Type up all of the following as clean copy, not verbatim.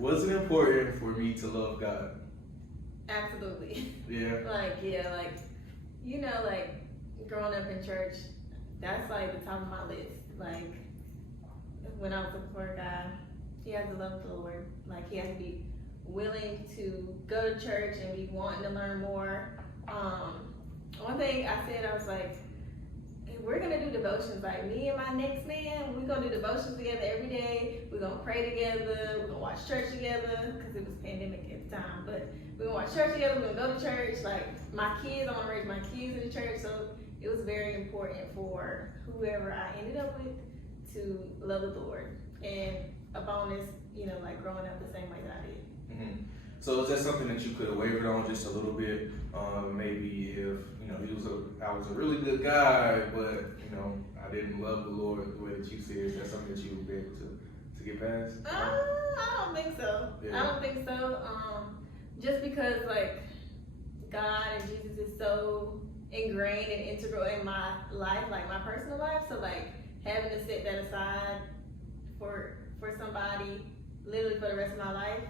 Was it important for me to love God? Absolutely. Yeah. Like growing up in church, that's like the top of my list. Like when I was looking for a guy, he has to love the Lord. Like he has to be willing to go to church and be wanting to learn more. One thing I said, I was like, we're gonna do devotions, like me and my next man, we're gonna do devotions together every day. We're gonna pray together, we're gonna watch church together, because it was pandemic at the time, but we're gonna watch church together, we're gonna go to church. Like my kids, I wanna raise my kids in the church, so it was very important for whoever I ended up with to love the Lord. And a bonus, like growing up the same way that I did. Mm-hmm. So is that something that you could have wavered on just a little bit? Maybe if I was a really good guy, but I didn't love the Lord the way that you said. Is that something that you would be able to get past? I don't think so. Yeah. I don't think so. Just because like God and Jesus is so ingrained and integral in my life, like my personal life. So like having to set that aside for somebody literally for the rest of my life.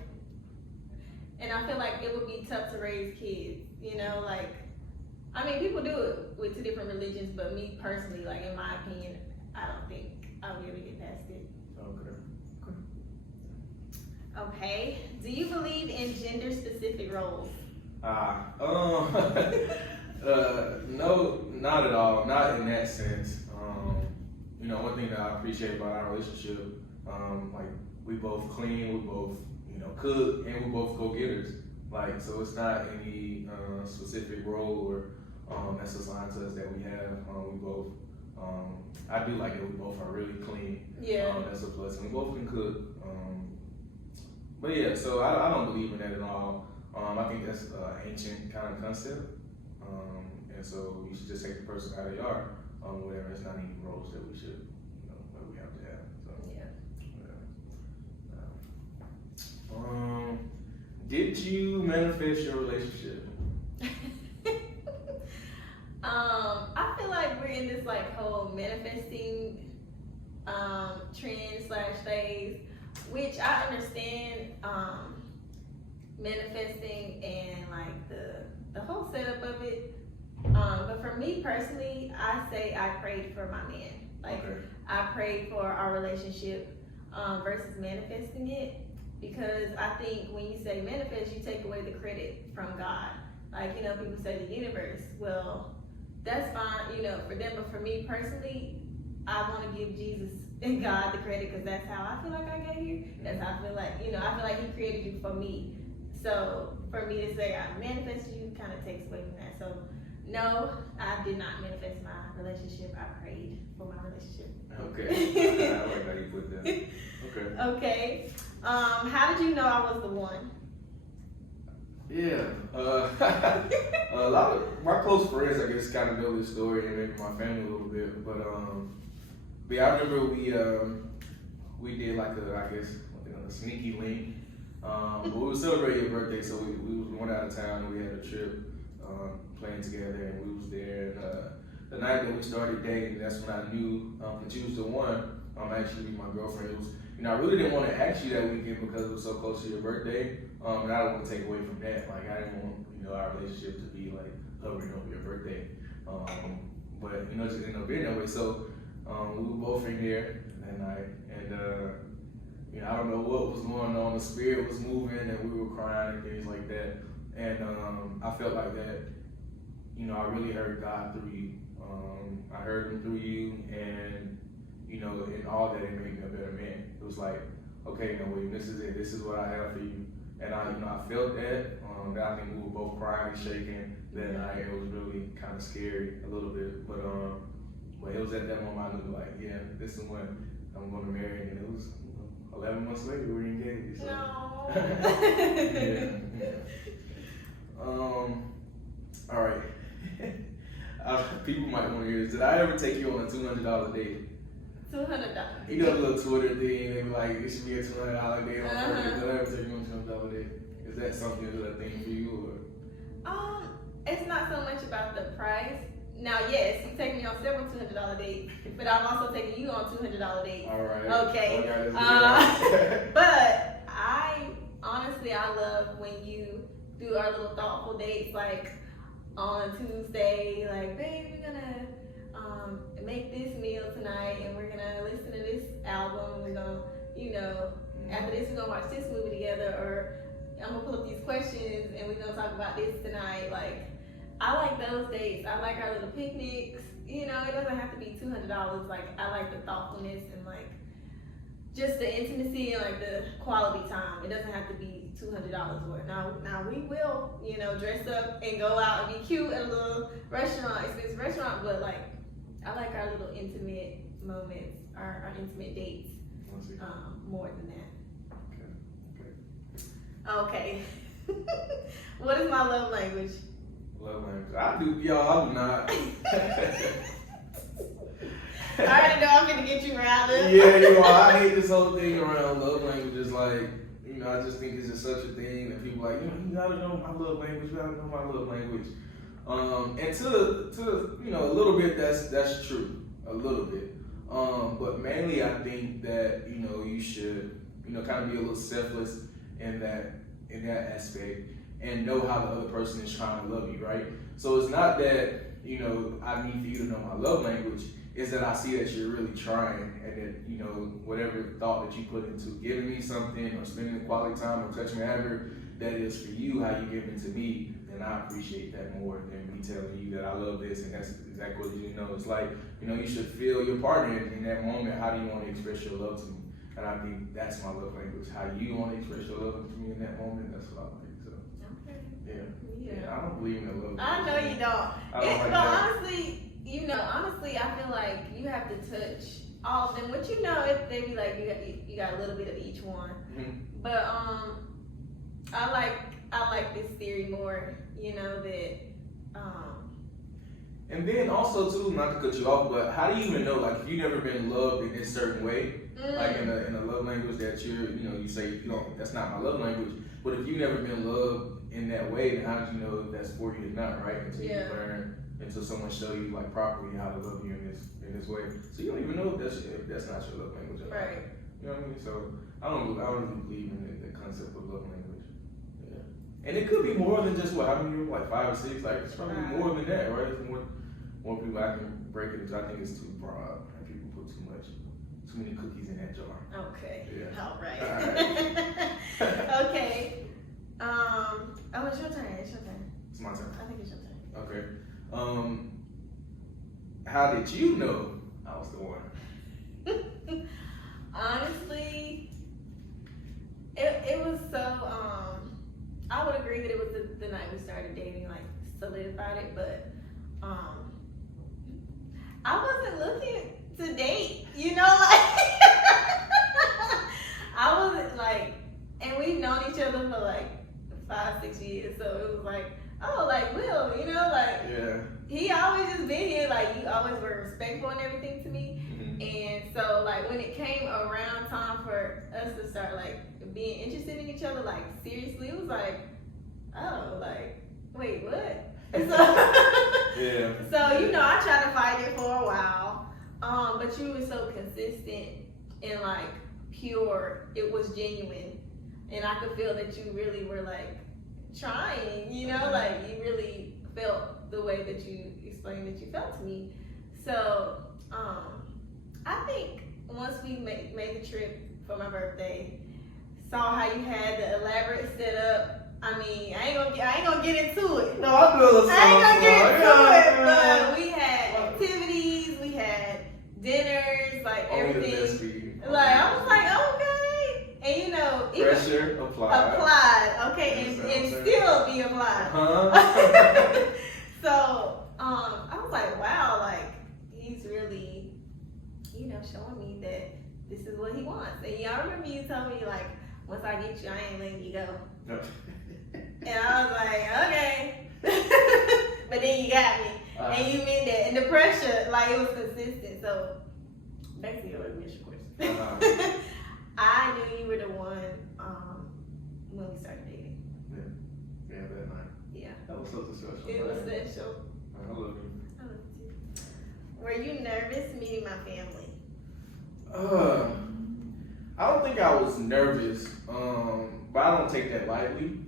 And I feel like it would be tough to raise kids, people do it with two different religions, but me personally, like in my opinion, I don't think I'll be able to get past it. Okay. Do you believe in gender specific roles? No, not at all. Not in that sense. One thing that I appreciate about our relationship, like we both clean, we both cook, and we both go-getters. Like, so it's not any specific role or that's assigned to us that we have. We both, I do like that we both are really clean. Yeah. That's a plus. And we both can cook. But yeah, so I don't believe in that at all. I think that's an ancient kind of concept. And so you should just take the person how they are. Whatever, it's not any roles that we should, that we have to have. So, yeah. Did you manifest your relationship? I feel like we're in this like whole manifesting trend/phase, which I understand manifesting and like the whole setup of it. But for me personally, I say I prayed for my man. Like okay. I prayed for our relationship versus manifesting it, because I think when you say manifest, you take away the credit from God. Like, people say the universe. Well, that's fine, for them. But for me personally, I want to give Jesus and God the credit, because that's how I feel like I got here. That's how I feel like, I feel like he created you for me. So for me to say I manifested you kind of takes away from that. So no, I did not manifest my relationship. I prayed for my relationship. Okay. I like how you put that. Okay. Okay. How did you know I was the one? Yeah. A lot of my close friends, I guess, kind of know this story, and maybe my family a little bit. But I remember we did like a sneaky link. But we were celebrating your birthday, so we went out of town and we had a trip. Playing together, and we was there. And the night that we started dating, that's when I knew that you was the one. Actually, be my girlfriend. It was, I really didn't want to ask you that weekend because it was so close to your birthday. And I don't want to take away from that. Like, I didn't want our relationship to be like hovering over your birthday. But it just ended up being that way. So we were both in there that night, and I don't know what was going on. The spirit was moving, and we were crying and things like that. And I felt like that, I really heard God through you. I heard him through you, and, in all that, it made me a better man. It was like, okay, wait, this is it. This is what I have for you. And I felt that. I think we were both crying and shaking that night. It was really kind of scary a little bit. But it was at that moment I knew, like, yeah, this is when I'm going to marry. And it was 11 months later, we were engaged. So. No. Yeah. All right. People might want to hear this. Did I ever take you on a $200 date? $200. You know the little Twitter thing, they be like, it should be a $200 date on Friday. Did I ever take you on a $200 date? Is that something that's a thing for you? Or? It's not so much about the price. Now, yes, you take me on several $200 dates, but I'm also taking you on $200 dates. All right. Okay. Okay, but I honestly, I love when you do our little thoughtful dates, like on Tuesday, like, babe, we're gonna make this meal tonight, and we're gonna listen to this album. We're gonna, after this, we're gonna watch this movie together, or I'm gonna pull up these questions, and we're gonna talk about this tonight. Like, I like those dates. I like our little picnics. It doesn't have to be $200. Like, I like the thoughtfulness and like just the intimacy and like the quality time. It doesn't have to be $200 worth. Now we will, dress up and go out and be cute at a little restaurant, expensive restaurant, but like, I like our little intimate moments, our intimate dates, more than that. Okay. What is my love language? Love language. I do not. I already know I'm gonna get you riled up. Yeah, I hate this whole thing around love languages. Like, I just think it's just such a thing that people like, you gotta know my love language. You gotta know my love language. And to a little bit, that's true, a little bit. But mainly, I think that you should kind of be a little selfless in that aspect and know how the other person is trying to love you, right? So it's not that I need for you to know my love language. Is that I see that you're really trying, and that whatever thought that you put into giving me something or spending quality time or touching me, however that is for you, how you give it to me, then I appreciate that more than me telling you that I love this and that's exactly what you know. It's like you should feel your partner in that moment. How do you want to express your love to me? And I think that's my love language. How you want to express your love to me in that moment, that's what I like. So yeah, I don't believe in that love language. I know you don't. But honestly, I feel like you have to touch all of them. What they be like you got a little bit of each one. Mm-hmm. But I like this theory more. That. And then also too, not to cut you off, but how do you even know? Like, if you've never been loved in this certain way, like in a love language that you say that's not my love language. But if you've never been loved in that way, then how do you know if that's for you or not, right? Until you learn. Until someone show you like properly how to love you in this way, so you don't even know if that's not your love language, right? You know what I mean? So I don't really believe in the concept of love language. Yeah, and it could be more than just how many? Like 5 or 6. Like it's probably more than that, right? It's more people. I can break it into. I think it's too broad, and people put too many cookies in that jar. Okay. Yeah. All right. Okay. It's your turn. It's my turn. I think it's your turn. Okay. How did you know I was the one? Honestly, it was so, I would agree that it was the night we started dating, like, solidified it, but, I wasn't looking to date, I wasn't, like, and we've known each other for, like, 5-6 years, so it was like, oh, like, Will, Yeah. he always just been here, like, you always were respectful and everything to me. Mm-hmm. And so, like, when it came around time for us to start, like, being interested in each other, like, seriously, it was like, oh, like, wait, what? And so, Yeah. So, I tried to fight it for a while, but you were so consistent and, like, pure. It was genuine. And I could feel that you really were, like, trying, like, you really felt the way that you explained that you felt to me. So, I think once we made the trip for my birthday, saw how you had the elaborate setup. I mean, I ain't gonna get into it. No, I know. I ain't gonna get into it. But we had activities, we had dinners, like everything. Like I was like, okay, and pressure applied. Okay, and still be applied. Huh? So, I was like, wow, like he's really, showing me that this is what he wants. And y'all remember you told me like, once I get you, I ain't letting you go. And I was like, okay. But then you got me. And you meant that. And the pressure, like it was consistent. So, back to your initial question. I knew you were the one when we started dating. Yeah, that night. Yeah. That was so special. It was special. I love you. I love you too. Were you nervous meeting my family? I don't think I was nervous. but I don't take that lightly.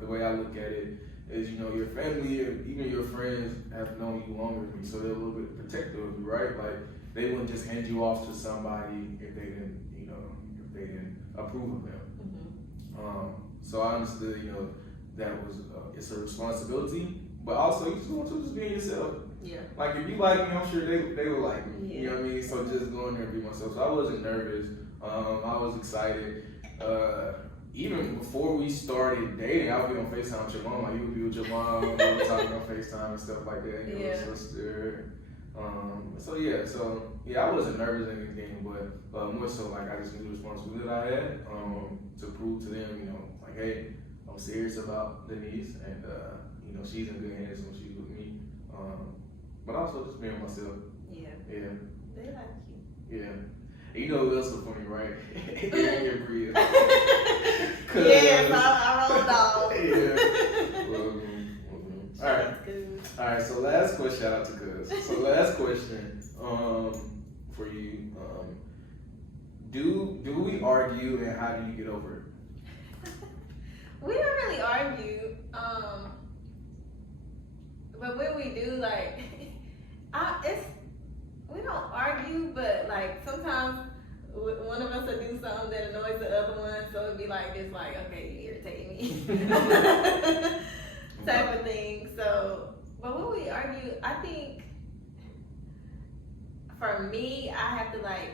The way I look at it is, your family and even your friends have known you longer than me, so they're a little bit protective of you, right? Like, they wouldn't just hand you off to somebody if they didn't, approve of them. So I understood, that was, it's a responsibility, but also you just want to just be yourself. Yeah. Like, if you like me, I'm sure they would like me. Yeah. You know what I mean? So just going there and be myself. So I wasn't nervous. I was excited. Even before we started dating, I would be on FaceTime with your mom. Like, you would be with your mom, we were talking on FaceTime and stuff like that. And your sister. I wasn't nervous or anything, but more so like I just knew the responsibility that I had to prove to them, like, hey, I'm serious about Denise, and she's in good hands when she's with me. But also just being myself. Yeah. Yeah. They like you. Yeah. And you know who else is funny, right? Aaron Bria. Yes, I rolled off. Yeah. All right. So last question. Shout out to Cuz. So last question for you. Do we argue, and how do you get over it? We don't really argue. But when we do, like, we don't argue, but like sometimes one of us will do something that annoys the other one, so it'd be like this, like, okay, you irritate me, type of thing. So, but when we argue, I think for me, I have to like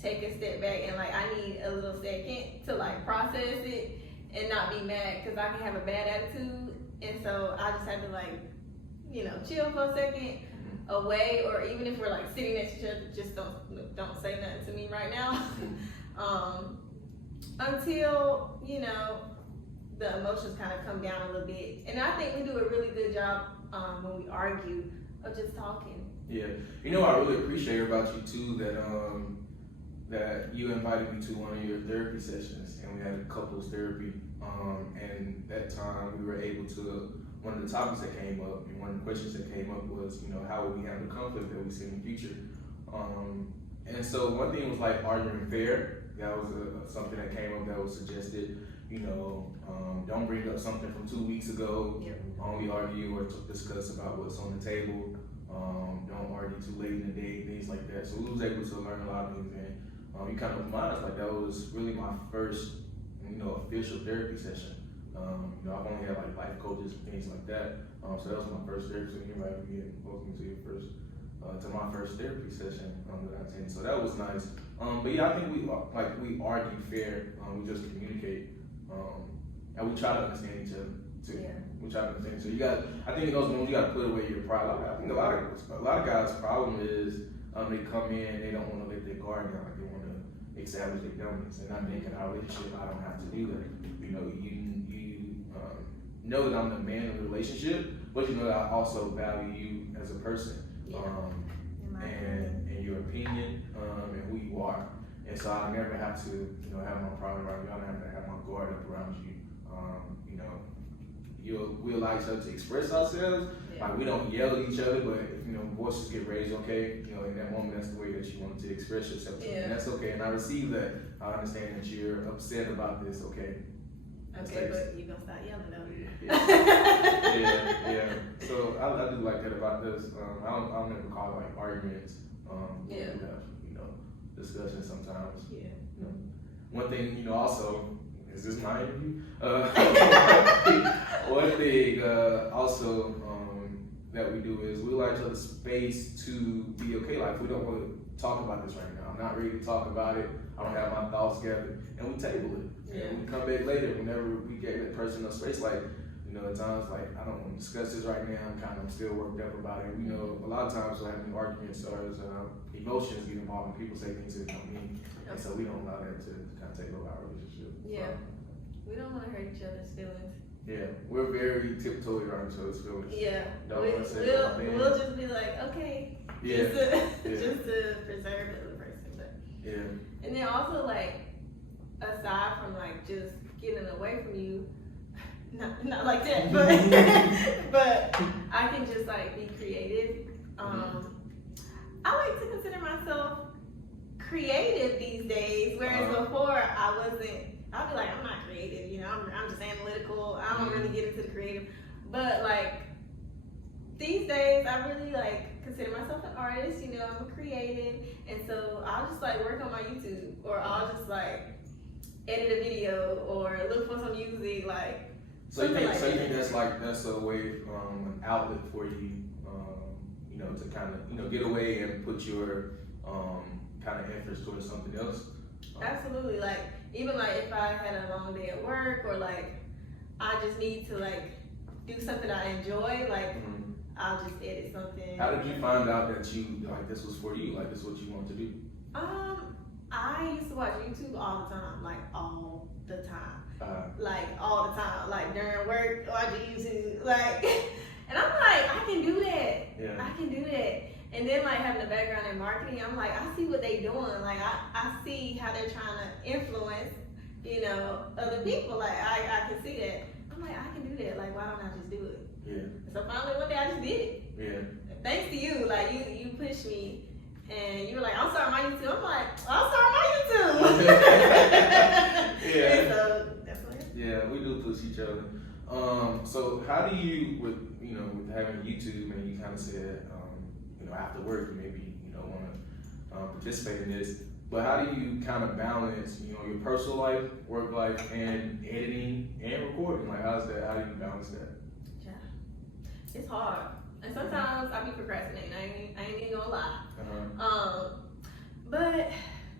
take a step back and like I need a little second to like process it and not be mad, because I can have a bad attitude, and so I just have to like, chill for a second, away, or even if we're like sitting next to each other, just don't say nothing to me right now. Until the emotions kind of come down a little bit, and I think we do a really good job when we argue of just talking. Yeah, I really appreciate about you too that you invited me to one of your therapy sessions, and we had a couples therapy, and that time we were able to. One of the topics that came up, and one of the questions that came up was, how would we handle conflict that we see in the future? And so one thing was like arguing fair. That was something that came up that was suggested. Don't bring up something from 2 weeks ago. Yep. Only argue or discuss about what's on the table. Don't argue too late in the day, things like that. So we was able to learn a lot of things, and you kind of reminds like that was really my first, official therapy session. I've only had like life coaches and things like that. So that was my first therapy session. You invite me and welcome to my first therapy session that I attended. So that was nice. But yeah, I think we argue fair. We just communicate, and we try to understand each other too. Yeah. We try to understand. So I think in those moments you got to put away your pride. I think a lot of guys' problem is they come in and they don't want to let their guard down. Like they want to establish their dominance, and I think in our relationship I don't have to do that. You know that I'm the man of the relationship, but that I also value you as a person, and your opinion, and who you are. And so I never have to, have my pride around you. I don't have to have my guard up around you. We allow each other to express ourselves. Yeah. Like we don't yell at each other, but if voices get raised, okay, in that moment that's the way that you wanted to express yourself. Yeah. And that's okay. And I receive that. I understand that you're upset about this. Okay. Okay, but you gonna stop yelling though. Yeah. So I do like that about this. I'll never call it like arguments. We have, discussions sometimes. Yeah. One thing, also, is this my interview? One thing also that we do is we allow each other space to be okay. Like we don't want to talk about this right now. I'm not ready to talk about it. I don't have my thoughts gathered, and we table it. Yeah. And we come back later whenever we get that person enough space. Like, at times, like, I don't want to discuss this right now. I'm still worked up about it. A lot of times we're having arguments or emotions get involved and people say things that don't mean. And so we don't allow that to kind of take over our relationship. Yeah. We don't want to hurt each ot's feelings. Yeah. We're very tiptoeing around each other's feelings. Yeah. We'll just be like, okay. Yeah. Just to preserve the other person. But. Yeah. And then also, like, aside from like just getting away from you, not like that, but I can just like be creative. I like to consider myself creative these days, whereas before I wasn't I'll be like, I'm not creative, you know, I'm just analytical. I don't really get into the creative. But like these days, I really like consider myself an artist. You know, I'm a creative, and so I'll just like work on my YouTube, or I'll just like edit a video, or look for some music, like. So you think that's a way, an outlet for you, you know, to kind of, you know, get away and put your kind of efforts towards something else? Absolutely. Like even like if I had a long day at work, or like I just need to like do something I enjoy, like I'll just edit something. How did you find out that you like this was for you? Like this is what you wanted to do? I used to watch YouTube all the time, like all the time. Like all the time, like during work, watching YouTube, like, and I'm like, I can do that. Yeah. I can do that. And then like having a background in marketing, I'm like, I see what they doing. Like I see how they're trying to influence, you know, other people. Like I can see that. I'm like, I can do that. Like why don't I just do it? Yeah. So finally one day I just did it. Yeah. Thanks to you, like you pushed me. And you were like, I'm starting my YouTube. I'm like, I'll start my YouTube. Yeah. And so that's what it is. Yeah, we do push each other. So how do you, with having YouTube, and you kind of said, after work you maybe want to participate in this, but how do you kind of balance, your personal life, work life, and editing and recording? Like, how do you balance that? Yeah, it's hard. And sometimes I be procrastinating. I ain't even gonna lie. But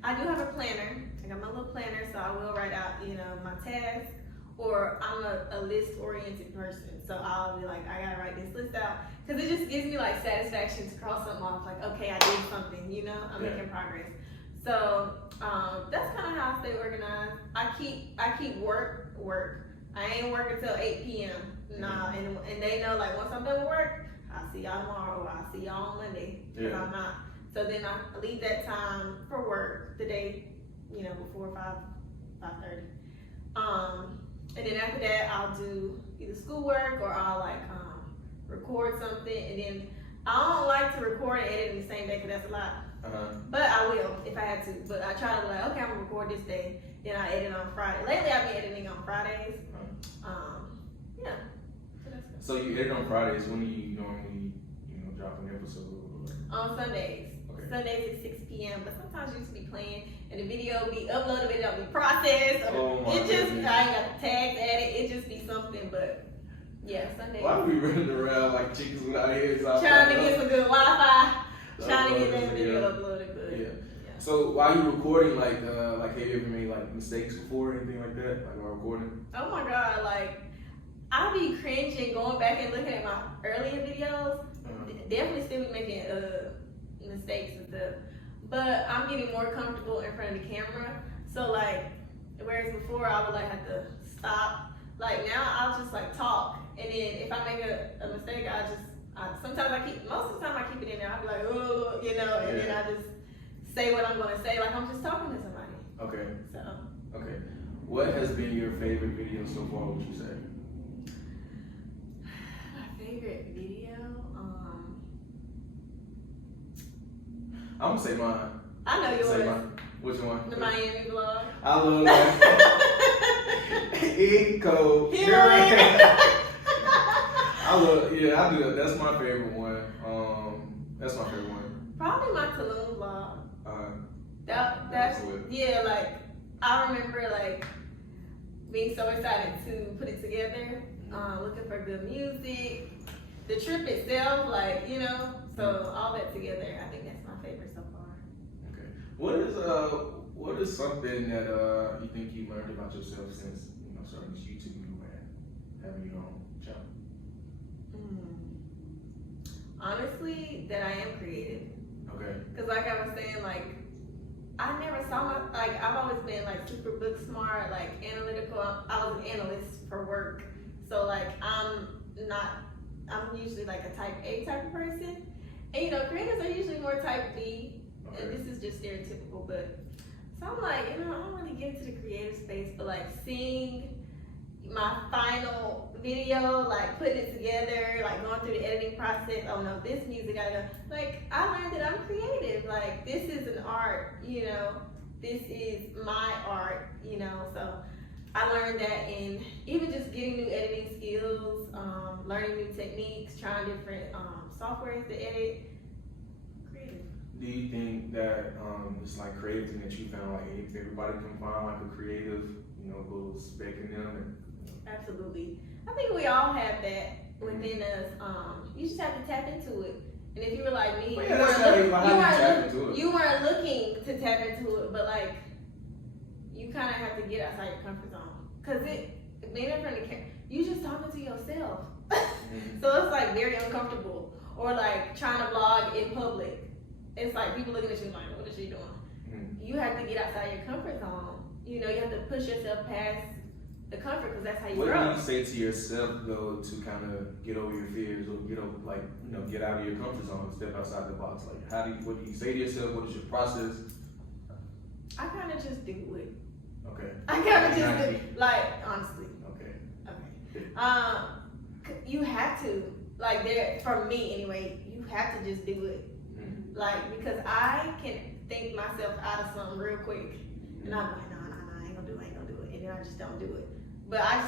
I do have a planner. I got my little planner, so I will write out, my tasks. Or I'm a list-oriented person, so I'll be like, I gotta write this list out, because it just gives me like satisfaction to cross something off. Like, okay, I did something. I'm making progress. So that's kind of how I stay organized. I keep work. I ain't working until 8 p.m. Nah, and they know, like, once I'm done with work, I'll see y'all tomorrow, or I'll see y'all on Monday, because I'm not. So then I leave that time for work the day, before 5:30. And then after that, I'll do either schoolwork, or I'll like record something. And then I don't like to record and edit in the same day, because that's a lot. But I will if I had to. But I try to be like, okay, I'm gonna record this day, then I edit on Friday. Lately, I've been editing on Fridays. Yeah. So you edit on Fridays. When do you normally, drop an episode? On Sundays. Okay. Sundays at 6 p.m. But sometimes you used to be playing, and the video be uploaded, but it don't be processed. I ain't got the tags added. It just be something. But yeah, Sundays. Why are we running around like chickens without heads? Trying to get some good Wi-Fi. Trying to get that video uploaded good. Yeah. So while you recording, like have you ever made like mistakes before, or anything like that, like while recording? Oh my God, like I be cringing going back and looking at my earlier videos. Definitely still be making mistakes and stuff, but I'm getting more comfortable in front of the camera. So like, whereas before I would like have to stop. Like now I'll just like talk, and then if I make a mistake, most of the time I keep it in there. I'll be like, oh, and then I just say what I'm gonna say, like I'm just talking to somebody. Okay. So. Okay. What has been your favorite video so far? Would you say? My favorite video. I'm gonna say mine. I know yours. Say mine. Which one? The Miami vlog. I love that. Eco. I do that. That's my favorite one. That's my favorite one. Probably my Tulum vlog. That's like I remember like being so excited to put it together, looking for good music, the trip itself, like so all that together. I think that's my favorite so far. Okay. What is something that you think you learned about yourself since starting this YouTube and having your own channel? Honestly, that I am creative. Okay. Because like I was saying, like I never saw I've always been like super book smart, like analytical. I was an analyst for work, so like I'm usually like a type A type of person, and creatives are usually more type B. Okay. And this is just stereotypical, but so I'm like, I don't really get into the creative space, but like seeing my final video, like putting it together, like going through the editing process. Oh no, this music gotta go. Like I learned that I'm creative. Like this is an art, this is my art, So I learned that in even just getting new editing skills, learning new techniques, trying different softwares to edit. Creative. Do you think that it's like creative thing that you found, like if everybody can find like a creative, little speck in them? And, Absolutely. I think we all have that within us. You just have to tap into it. And if you were like me, well, yeah, you weren't looking to tap into it, but like you kind of have to get outside your comfort zone. Cause being in front of the camera, you just talking to yourself. So it's like very uncomfortable. Or like trying to vlog in public. It's like people looking at you like, what is she doing? You have to get outside your comfort zone. You have to push yourself past the comfort because that's how you grow. What do you say to yourself though to kind of get over your fears or get over get out of your comfort zone, step outside the box? Like what do you say to yourself? What is your process? I kind of just do it. Okay. I kind of just do it. Like honestly. Okay. You have to for me anyway. You have to just do it. Like because I can think myself out of something real quick, and I'm like, no, I ain't gonna do it, and then I just don't do it. But I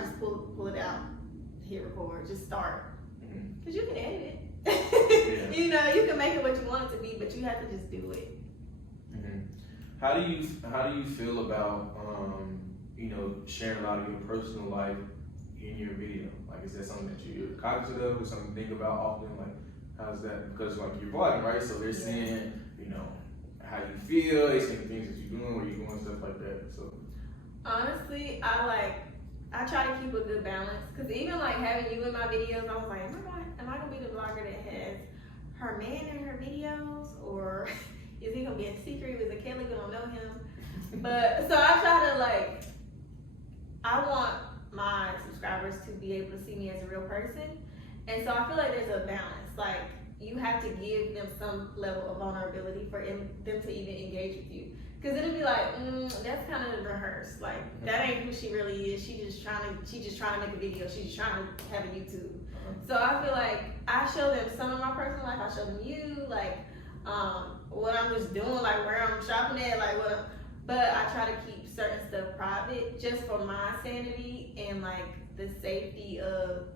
just pull it out, hit record, just start. Cause you can edit it. You can make it what you want it to be, but you have to just do it. How do you feel about sharing a lot of your personal life in your video? Like, is that something that you're cognizant of, or something you think about often? Like, how's that? Because like you're vlogging, right? So they're seeing how you feel, they seeing things that you're doing, where you're going, stuff like that. So honestly, I try to keep a good balance. Cause even like having you in my videos, I was like, am I gonna be the vlogger that has her man in her videos, or is he gonna be a secret? Is Kelly gonna know him? But so I try to I want my subscribers to be able to see me as a real person, and so I feel like there's a balance. Like you have to give them some level of vulnerability for them to even engage with you. Cause it'll be like, that's kind of rehearsed. Like that ain't who she really is. She just trying to make a video. She's just trying to have a YouTube. So I feel like I show them some of my personal life. I show them you, what I'm just doing, like where I'm shopping at, but I try to keep certain stuff private just for my sanity and the safety of,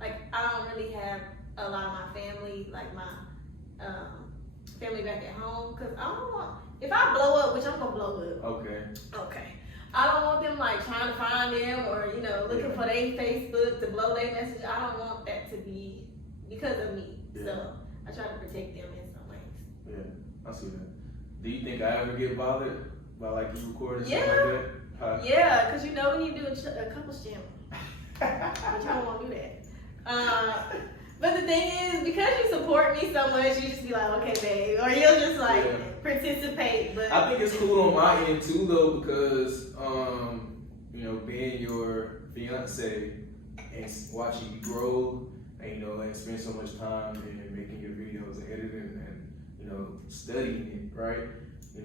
I don't really have a lot of my family, my family back at home, because I don't want, if I blow up, which I'm gonna blow up. Okay. I don't want them trying to find them or looking for their Facebook to blow their message. I don't want that to be because of me. So I try to protect them in some ways. Yeah, I see that. Do you think I ever get bothered by you recording stuff like that? Yeah, because when you do a couple channel, which I won't do that. But the thing is, because you support me so much, you just be like, okay, babe, or you'll just participate. But I think it's cool on my end too, though, because being your fiance and watching you grow, and spend so much time in making your videos and editing and studying it, right?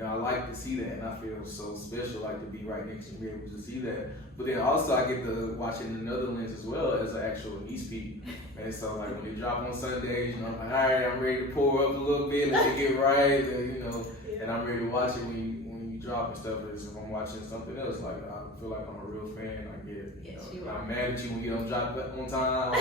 I like to see that, and I feel so special, to be right next to you, be able to see that. But then also I get to watch it in another lens as well as an actual Neace peep. And so when they drop on Sundays, I'm like, all right, I'm ready to pour up a little bit, let it get right, and I'm ready to watch it when you drop and stuff. As if I'm watching something else, I feel like I'm a real fan. I get, I'm mad at you when you don't drop on time,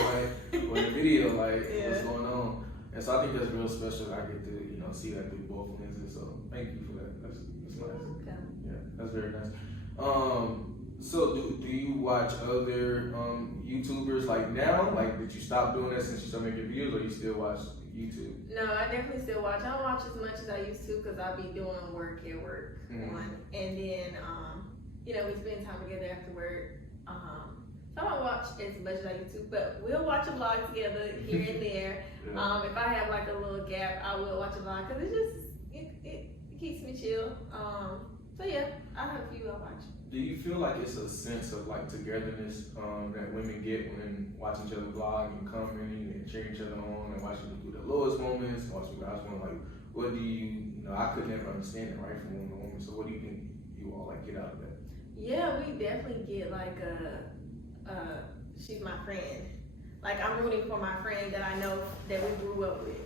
or the video, what's going on. And so I think that's real special. I get to see that through both lenses. So thank you for that. That's nice. Okay. Yeah, that's very nice. So do you watch other YouTubers now? Did you stop doing that since you started making videos, or you still watch YouTube? No, I definitely still watch. I don't watch as much as I used to because I be doing work at work one, and then we spend time together after work. So I don't watch as much as I used to, but we'll watch a vlog together here and there. If I have a little gap, I will watch a vlog because it keeps me chill. So yeah, I have a few I watch. Do you feel like it's a sense of togetherness that women get when watching each other vlog and commenting and cheering each other on and watching them do their lowest moments, watching you guys what do you, I could never understand it, right, from woman to woman. So what do you think you all get out of that? Yeah, we definitely get she's my friend. I'm rooting for my friend that I know that I grew up with.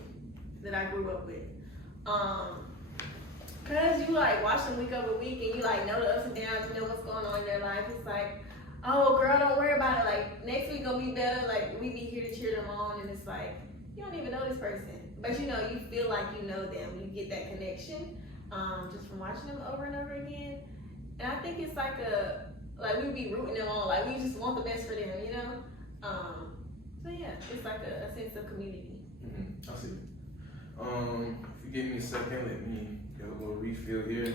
Cause you like watch them week over week and you like know the ups and downs, you know what's going on in their life. It's like, oh girl, don't worry about it. Like next week gonna be better. Like we be here to cheer them on, and it's like you don't even know this person, but you know you feel like you know them. You get that connection just from watching them over and over again. And I think it's like we be rooting them on. Like we just want the best for them, you know. So yeah, it's like a sense of community. Mm-hmm. I see. If you give me a second, let me get a little refill here.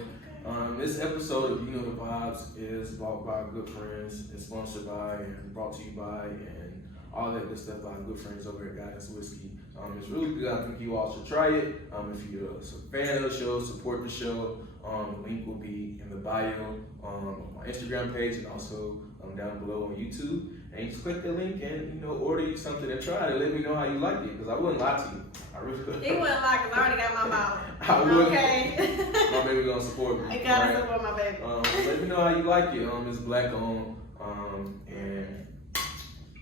This episode of You Know the Vibes is brought by good friends. It's sponsored by and brought to you by and all that good stuff by good friends over at Guidance Whiskey. It's really good. I think you all should try it. If you're a fan of the show, support the show. The link will be in the bio on my Instagram page and also down below on YouTube. And you just click the link and order you something and try it and let me know how you like it, because I wouldn't lie to you. I really would. He wouldn't lie because I already got my bottle. I would. Okay. My baby gonna support me. I gotta support my baby. Let me know how you like it. It's black owned. And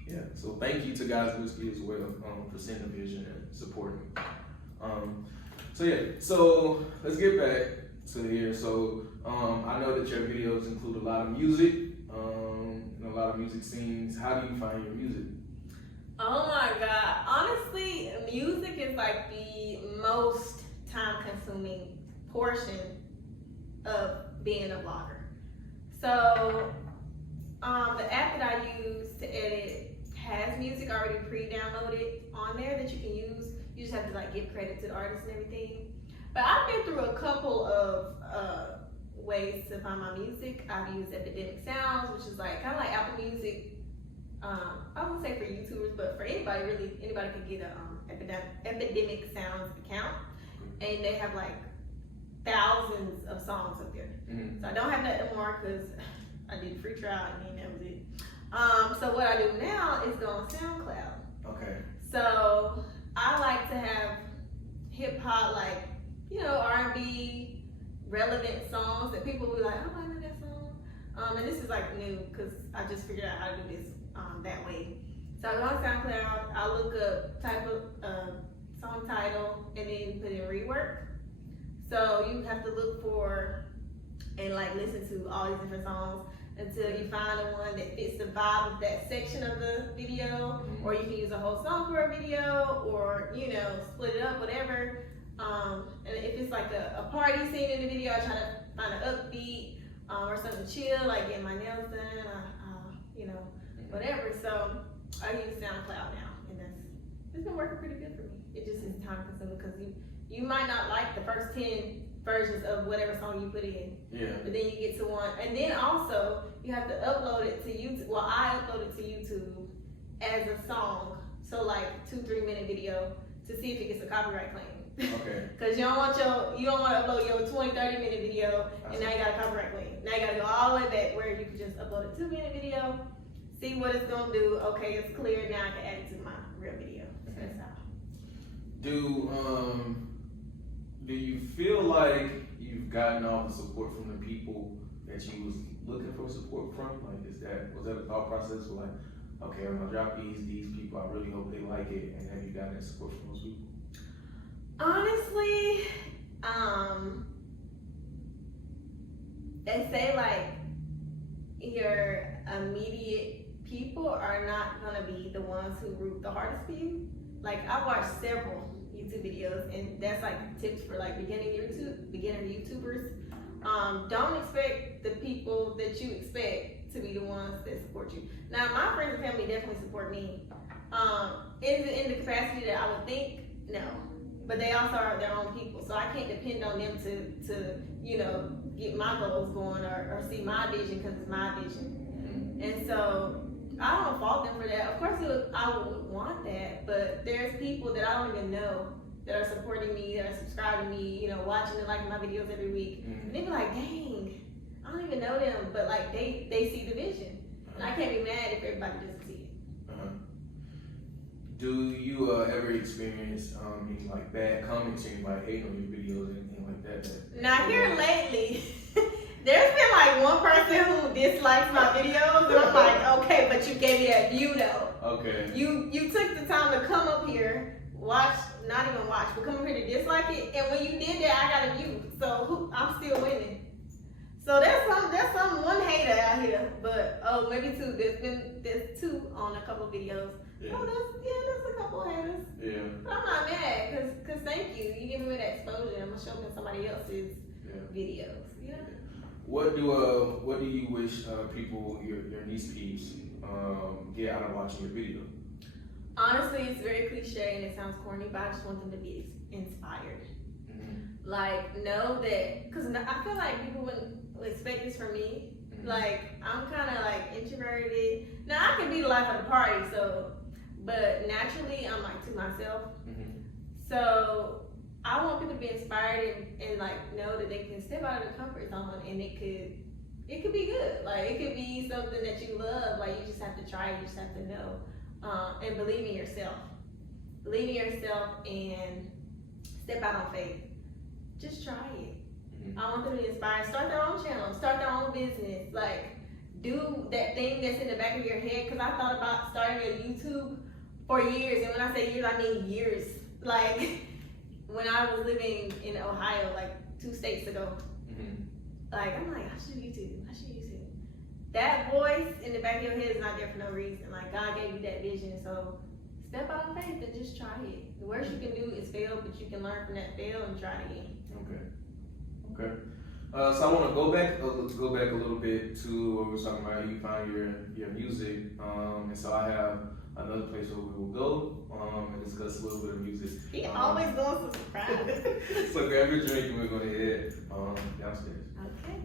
yeah, so thank you to Guys Whiskey as well for seeing the vision and supporting. So let's get back to here. So I know that your videos include a lot of music, and a lot of music scenes. How do you find your music? Oh my God. Honestly, music is like the most time consuming portion of being a vlogger. So the app that I use to edit has music already pre-downloaded on there that you can use. You just have to like give credit to the artist and everything. But I've been through a couple of ways to find my music. I've used Epidemic Sounds, which is like kind of like Apple Music. I wouldn't say for YouTubers, but for anybody really, anybody can get a Epidemic Sounds account, and they have like thousands of songs up there. Mm-hmm. So I don't have that anymore because I did a free trial and then that was it. So what I do now is go on SoundCloud. Okay. So I like to have hip hop, like R&B relevant songs that people will be like, oh, I know that song. And this is like new because I just figured out how to do this that way. So I go on SoundCloud, I look up type of song title and then put in rework. So you have to look for and like listen to all these different songs until you find the one that fits the vibe of that section of the video, or you can use a whole song for a video, or split it up, whatever. And if it's like a party scene in the video, I try to find an upbeat or something chill, like getting my nails done, whatever. So I use SoundCloud now, and it's been working pretty good for me. It just is time consuming because you might not like the first 10 versions of whatever song you put in. Yeah. But then you get to one, and then also you have to upload it to YouTube. Well, I upload it to YouTube as a song, so like 2-3 minute video to see if it gets a copyright claim. Okay. Because you don't want to upload your 20-30 minute video and now you got a copyright claim. Now you got to go all the way back where you could just upload a 2-minute video, see what it's gonna do. Okay, it's clear. Now I can add it to my real video. So that's how. Do you feel like you've gotten all the support from the people that you was looking for support from? Like, was that a thought process? Like, okay, I'm gonna drop these people. I really hope they like it, and have you gotten that support from those people? Honestly, they say like your immediate people are not gonna be the ones who root the hardest for you. Like I watched several YouTube videos, and that's like tips for like beginner YouTubers. Don't expect the people that you expect to be the ones that support you. Now, my friends and family definitely support me. In the capacity that I would think, no. But they also are their own people, so I can't depend on them to get my goals going or see my vision because it's my vision. And so I don't fault them for that. Of course, I would want that, but there's people that I don't even know that are supporting me, that are subscribing to me, watching and liking my videos every week. And they be like, dang, I don't even know them, but like they see the vision. And I can't be mad if everybody doesn't see it. Do you ever experience any like bad comments, anybody hating on your videos, anything like that? Now here lately, there's been like one person who dislikes my videos, and I'm like, okay, but you gave me that view though. Okay. You took the time to come up here, watch not even watch, but come over here to dislike it. And when you did that, I got a view. So I'm still winning. So that's one hater out here. But maybe two. There's two on a couple of videos. Yeah. Oh, that's a couple of haters. Yeah. But I'm not mad, cause thank you. You give me that exposure. I'm gonna show them somebody else's videos. You know. What do you wish people, your niece peeps, get out of watching your video? Honestly, it's very cliche and it sounds corny, but I just want them to be inspired. Mm-hmm. Like, know that, because I feel like people wouldn't expect this from me. Mm-hmm. Like, I'm kind of like introverted. Now, I can be the life of the party, but naturally, I'm like to myself. Mm-hmm. So, I want people to be inspired and like know that they can step out of their comfort zone and it could be good. Like, it could be something that you love. Like, you just have to try it, you just have to know. And believe in yourself. Believe in yourself and step out on faith. Just try it. Mm-hmm. I want them to be inspired. Start their own channel. Start their own business. Like, do that thing that's in the back of your head. Because I thought about starting a YouTube for years. And when I say years, I mean years. Like, when I was living in Ohio, like 2 states ago. Mm-hmm. Like, I'm like, I should YouTube. That voice in the back of your head is not there for no reason. Like, God gave you that vision, so step out on faith and just try it. The worst you can do is fail, but you can learn from that fail and try it again. Okay. So I want to go back a little bit to what we were talking about. You found your music, and so I have another place where we will go and discuss a little bit of music. He always goes to surprise. So grab your drink and we're going to head downstairs. Okay.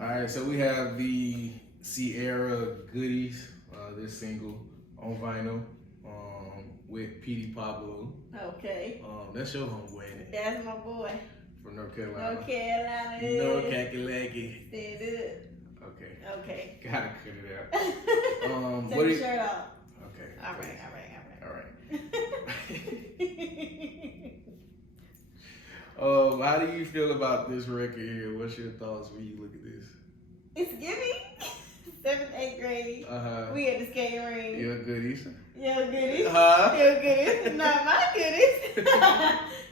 All right, so we have the Sierra Goodies, this single on vinyl with P.D. Pablo. Okay. That's your homeboy, ain't it? That's my boy. From North Carolina. North Carolina. North Carolina. Stand it. Okay. Okay. Gotta cut it out. Take your shirt off. Okay. All right. How do you feel about this record here? What's your thoughts when you look at this? It's giving 7th, 8th grade. We at the skating ring. Your goodies. Your goodies. Your goodies. Not my goodies.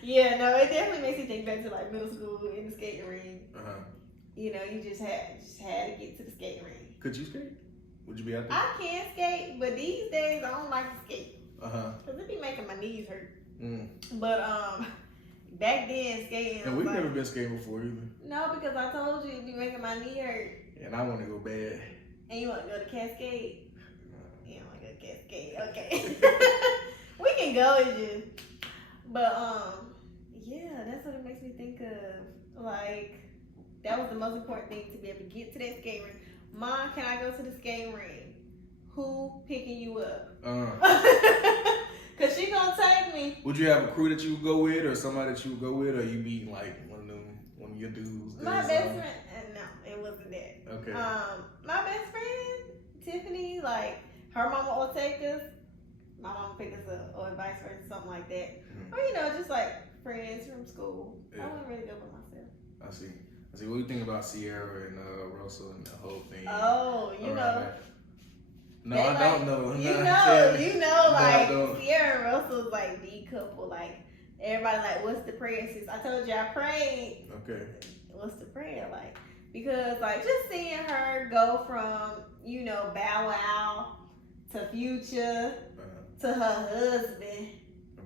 Yeah, no, it definitely makes you think back to like middle school in the skating ring. You know, you just had to get to the skating ring. Could you skate? Would you be out there? I can skate, but these days I don't like to skate. Cause it be making my knees hurt. But back then skating. And we've never been skating before either. No, because I told you it'd be making my knee hurt. And I want to go bad. And you want to go to Cascade? You don't want to go to Cascade? Okay. We can go with you. But yeah, that's what it makes me think of. Like, that was the most important thing, to be able to get to that skating ring. Mom, can I go to the skating ring? Who picking you up? Cause she gonna take me. Would you have a crew that you would go with, or somebody that you would go with, or you be like one of your dudes? My best friend. No, it wasn't that. Okay. My best friend Tiffany, like her mama will take us. My mama pick us up, or vice versa, something like that. Or you know, just like friends from school. Yeah. I wouldn't really go by myself. I see. What do you think about Sierra and Russell and the whole thing? Oh, you know. That? No, I don't know. You know, like Sierra and Russell's like the couple. Like everybody, like, what's the prayer? Since I told you I prayed. Okay. What's the prayer like? Because like just seeing her go from Bow Wow to Future to her husband.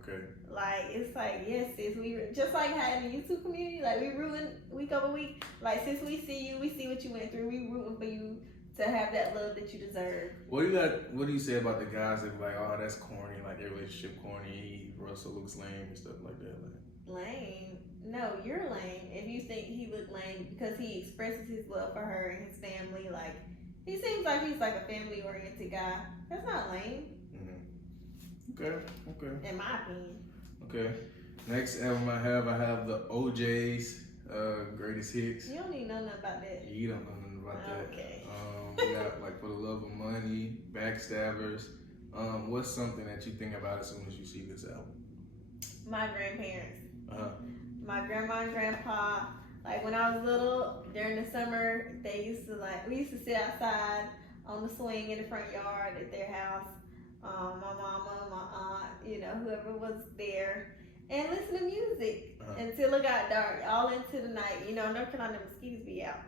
Okay. Like it's like, yes, sis, we just like how in the YouTube community, like we rooting week over week. Like since we see you, we see what you went through. We rooting for you to have that love that you deserve. What do you say about the guys that be like, oh, that's corny, like their relationship corny, Russell looks lame and stuff like that? Lame? No, you're lame if you think he looked lame because he expresses his love for her and his family. Like he seems like he's like a family oriented guy. That's not lame. Okay. In my opinion. Okay. Next album I have the OJ's Greatest Hits. You don't even know nothing about that. You don't know nothing about that. Okay. We got like For the Love of Money, Backstabbers. What's something that you think about as soon as you see this album? My grandparents. My grandma and grandpa. Like when I was little, during the summer, we used to sit outside on the swing in the front yard at their house. my mama, my aunt, you know, whoever was there, and listen to music until it got dark, all into the night. You know, North Carolina mosquitoes be out,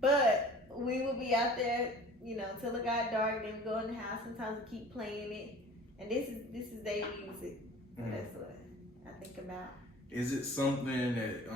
but we would be out there, you know, until it got dark. Then we go in the house. Sometimes we keep playing it, and this is their music. So that's what I think about. Is it something that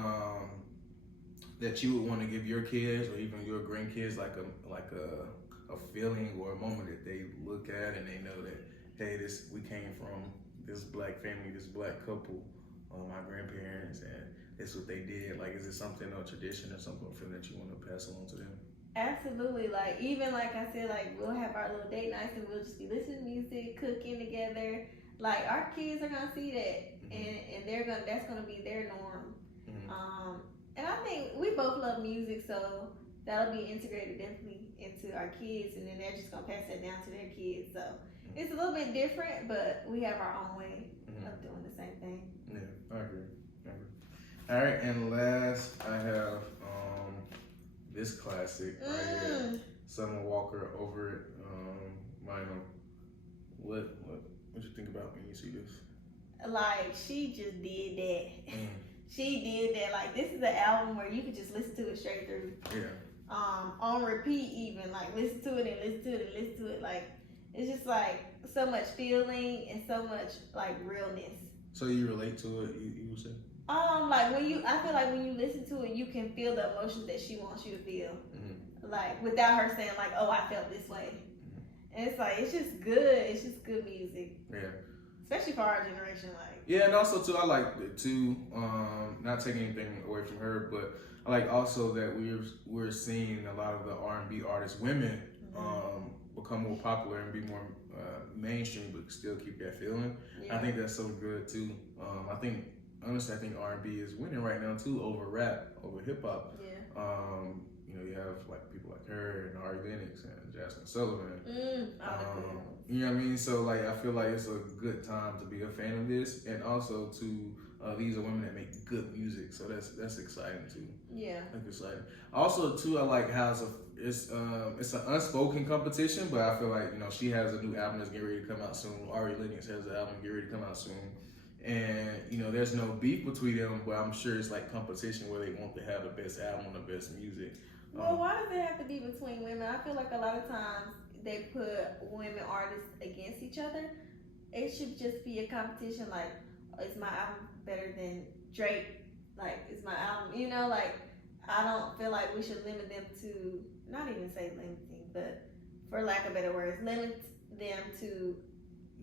that you would want to give your kids or even your grandkids, like a feeling or a moment that they look at and they know that, hey, we came from this black family, this black couple, my grandparents, and it's what they did. Like, is it something or tradition or something that you want to pass along to them? Absolutely. Like, even like I said, like we'll have our little date nights and we'll just be listening to music, cooking together. Like, our kids are gonna see that, and that's gonna be their norm. And I think we both love music, so that'll be integrated definitely into our kids, and then they're just gonna pass that down to their kids. So it's a little bit different, but we have our own way of doing the same thing. Yeah, I agree. All right, and last I have this classic right here, Summer Walker, Over It. Mino, what you think about when you see this? Like, she just did that. She did that. Like, this is an album where you could just listen to it straight through. Yeah. On repeat even. Like, listen to it and listen to it and listen to it. Like, it's just like so much feeling and so much like realness. So you relate to it, you would say? Like I feel like when you listen to it, you can feel the emotions that she wants you to feel. Like, without her saying like, oh, I felt this way. And it's like, it's just good. It's just good music. Yeah. Especially for our generation, like. Yeah, and also too, I like it too. Not taking anything away from her, but I like also that we're seeing a lot of the R&B artists, women, become more popular and be more mainstream, but still keep that feeling. Yeah. I think that's so good too. I think R&B is winning right now too, over rap, over hip hop. Yeah. You know, you have like people like her and Ari Lennox and Jasmine Sullivan. You know what I mean? So like, I feel like it's a good time to be a fan of this, and also to these are women that make good music, so that's exciting too. Yeah, that's exciting. Also too, I like how it's an unspoken competition, but I feel like, you know, she has a new album that's getting ready to come out soon. Ari Lennox has an album getting ready to come out soon. And, you know, there's no beef between them, but I'm sure it's like competition where they want to have the best album and the best music. Well, why does it have to be between women? I feel like a lot of times they put women artists against each other. It should just be a competition, like, is my album better than Drake? Like, is my album, you know, like, I don't feel like we should limit them to, not even say limiting, but for lack of better words, limit them to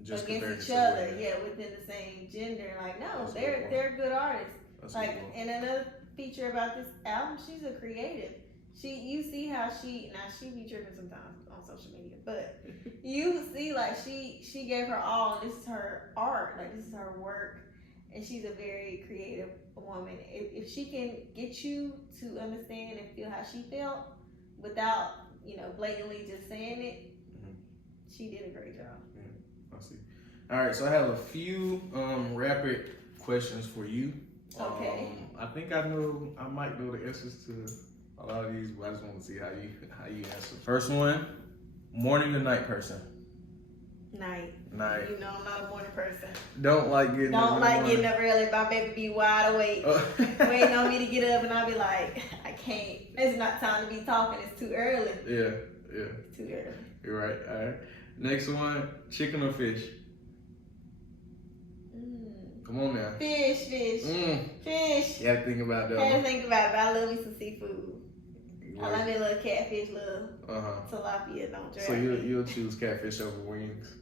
just against each other, within the same gender. Like, no, they're good artists. That's like, and another feature about this album, she's a creative. You see how she be tripping sometimes on social media, but you see like she gave her all, and this is her art, like this is her work, and she's a very creative woman. If she can get you to understand and feel how she felt without, you know, blatantly just saying it, she did a great job. I see. All right, so I have a few rapid questions for you. Okay. I think I might know the answers to a lot of these, but I just want to see how you answer. First one, morning or night person? Night. Night. You know I'm not a morning person. Don't like getting up early. My baby be wide awake, waiting on me to get up, and I'll be like, I can't. It's not time to be talking. It's too early. Yeah. It's too early. You're right. All right. Next one, chicken or fish? Come on now. Fish. Fish. You gotta think about that. I gotta think about it, but I love me some seafood. Right. I love me a little catfish, little tilapia, don't drag. So you'll choose catfish over wings?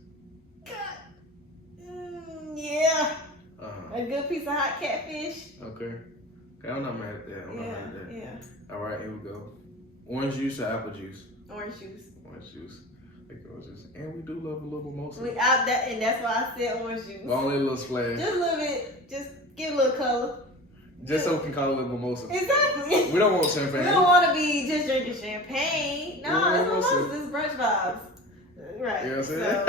Yeah. A good piece of hot catfish. Okay, I'm not mad at that. Yeah. All right, here we go. Orange juice or apple juice? Orange juice. Orange juice. And we do love a little mimosa. And that's why I said orange juice. Only a little splash. Just a little bit. Just give a little color. Just so we can call it a mimosa. Exactly. We don't want champagne. We don't want to be just drinking champagne. No, it's mimosas. It's brunch vibes. Right. You know what I'm saying?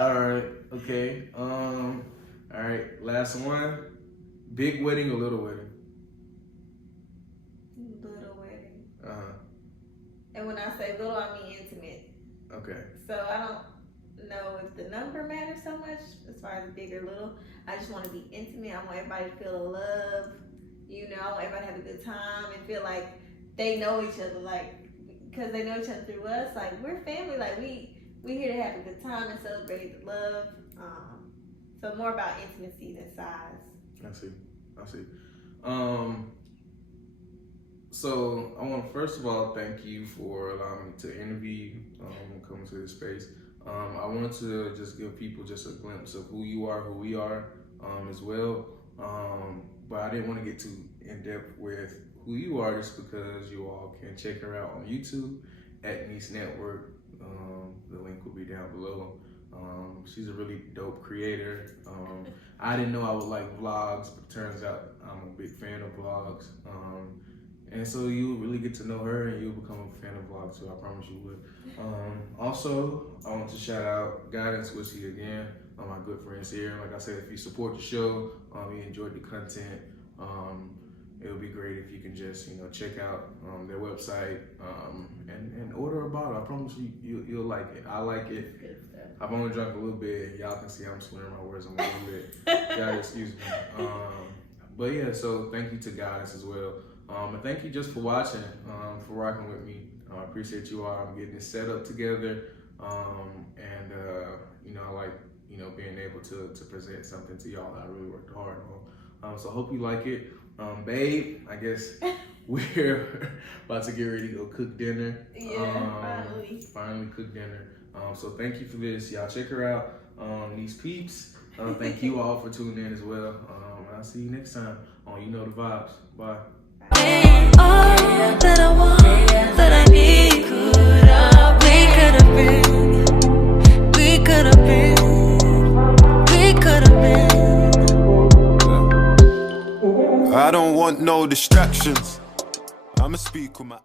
All right. Okay. All right. Last one. Big wedding or little wedding? Little wedding. And when I say little, I mean intimate. Okay. So I don't know if the number matters so much as far as big or little. I just want to be intimate. I want everybody to feel the love. You know, I want everybody to have a good time and feel like they know each other, like, because they know each other through us. Like, we're family. Like, we here to have a good time and celebrate the love. So more about intimacy than size. I see. So I want to first of all thank you for allowing me to interview you and come to this space. I wanted to just give people just a glimpse of who you are, who we are as well. But I didn't want to get too in depth with who you are just because you all can check her out on YouTube at Neace Network. The link will be down below. She's a really dope creator. I didn't know I would like vlogs, but it turns out I'm a big fan of vlogs. And so you'll really get to know her and you'll become a fan of vlogs too, I promise you would. Also, I want to shout out Guidance Whiskey again, my good friends here. Like I said, if you support the show, you enjoyed the content, it would be great if you can just, check out their website and order a bottle. I promise you'll like it. I like it. Good stuff. I've only drunk a little bit. Y'all can see I'm slurring my words a little bit. God, excuse me. But yeah, so thank you to Guidance as well. And thank you just for watching, for rocking with me. I appreciate you all. I'm getting this set up together. And I like, being able to present something to y'all that I really worked hard on. So I hope you like it. Babe, I guess we're about to get ready to go cook dinner. Yeah, finally cook dinner. So thank you for this. Y'all check her out. These peeps. Thank you all for tuning in as well. I'll see you next time on You Know the Vibes. Bye. All that I want, that I need, we could have been. I don't want no distractions. I'ma speak with my